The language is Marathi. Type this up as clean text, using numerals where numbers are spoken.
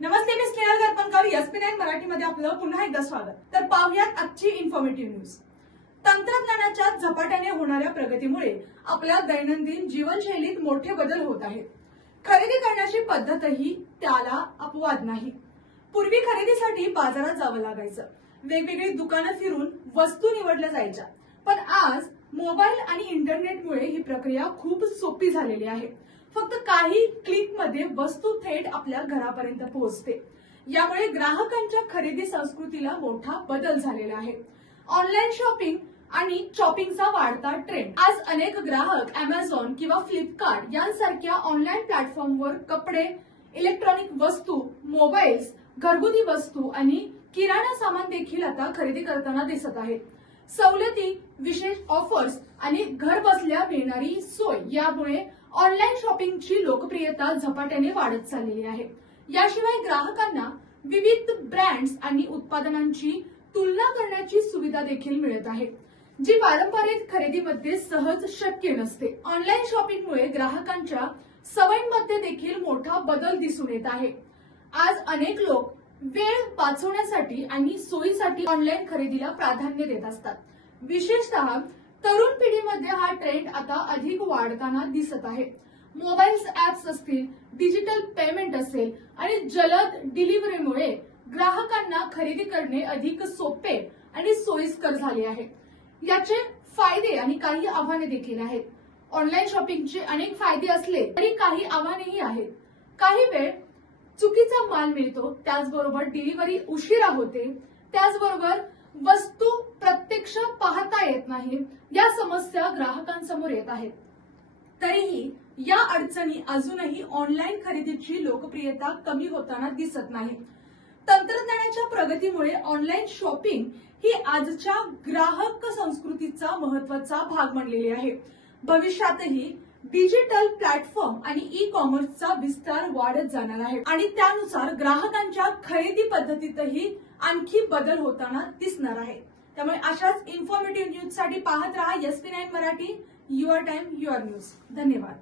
नमस्ते, मी स्नेहल गरपणकर. SP9 मराठीमध्ये आपलं पुन्हा एकदा स्वागत. तर पाहूयात आजची इन्फॉर्मेटिव्ह न्यूज. तंत्रज्ञानाच्या झपाट्याने होणाऱ्या प्रगतीमुळे आपल्या दैनंदिन जीवनशैलीत मोठे बदल होत आहेत. खरेदी करण्याची पद्धतही त्याला अपवाद नाही. पूर्वी खरेदीसाठी बाजारात जावं लागायचं, वेगवेगळी दुकानं फिरून वस्तू निवडल्या जायच्या. पण आज मोबाईल आणि इंटरनेटमुळे ही प्रक्रिया खूप सोपी झालेली आहे. फक्त काही क्लिकमध्ये वस्तू थेट आपल्या घरापर्यंत पोहोचते. यामुळे ग्राहकांच्या खरेदी संस्कृतीला मोठा बदल झालेला आहे. ऑनलाईन शॉपिंग आणि शॉपिंगचा वाढता ट्रेंड. आज अनेक ग्राहक Amazon किंवा फ्लिपकार्ट यांसारख्या ऑनलाईन प्लॅटफॉर्मवर कपडे, इलेक्ट्रॉनिक वस्तू, मोबाईल्स, घरगुती वस्तू आणि किराणा सामान देखील आता खरेदी करताना दिसत आहेत. सवलती, विशेष ऑफर्स आणि घर बसल्या मिळणारी सोय यामुळे ऑनलाईन शॉपिंगची लोकप्रियता झपाट्याने वाढत चाललेली आहे. याशिवाय ग्राहकांना विविध ब्रँड्स आणि उत्पादनांची तुलना करण्याची सुविधा देखील मिळत आहे, जी पारंपरिक खरेदीमध्ये सहज शक्य नसते. ऑनलाईन शॉपिंगमुळे ग्राहकांच्या सवयींमध्ये देखील मोठा बदल दिसून येत आहे. आज अनेक लोक वेळ वाचवण्यासाठी आणि सोयीसाठी ऑनलाईन खरेदीला प्राधान्य देत असतात. विशेषतः तरुण पिढीमध्ये हा ट्रेंड आता अधिक वाढताना दिसत आहे. मोबाईल ऍप्स असतील, डिजिटल पेमेंट असेल आणि जलद डिलिव्हरीमुळे ग्राहकांना खरेदी करणे अधिक सोपे आणि सोयीस्कर झाले आहे. याचे फायदे आणि काही आव्हाने देखील आहेत. ऑनलाईन शॉपिंगचे अनेक फायदे असले तरी काही आव्हानेही आहेत. काही वेळ चुकीचा माल मिळतो, त्याचबरोबर डिलिव्हरी उशिरा होते, त्याचबरोबर वस्तू प्रत्यक्ष पाहता येत नाही. या समस्या ग्राहकांसमोर येत आहेत. तरीही या अडचणी अजूनही ऑनलाईन खरेदीची लोकप्रियता कमी होताना दिसत नाही. तंत्रज्ञानाच्या प्रगतीमुळे ऑनलाईन शॉपिंग ही आजच्या ग्राहक संस्कृतीचा महत्वाचा भाग बनलेली आहे. भविष्यातही डिजिटल प्लॅटफॉर्म आणि ई-कॉमर्सचा विस्तार वाढत जाणार आहे आणि त्यानुसार ग्राहकांच्या खरेदी पद्धतीतही आणखी बदल होताना दिसणार आहे. त्यामुळे अशाच इन्फॉर्मेटिव्ह न्यूजसाठी पाहत राहा SP9 Marathi. Your time your news. धन्यवाद.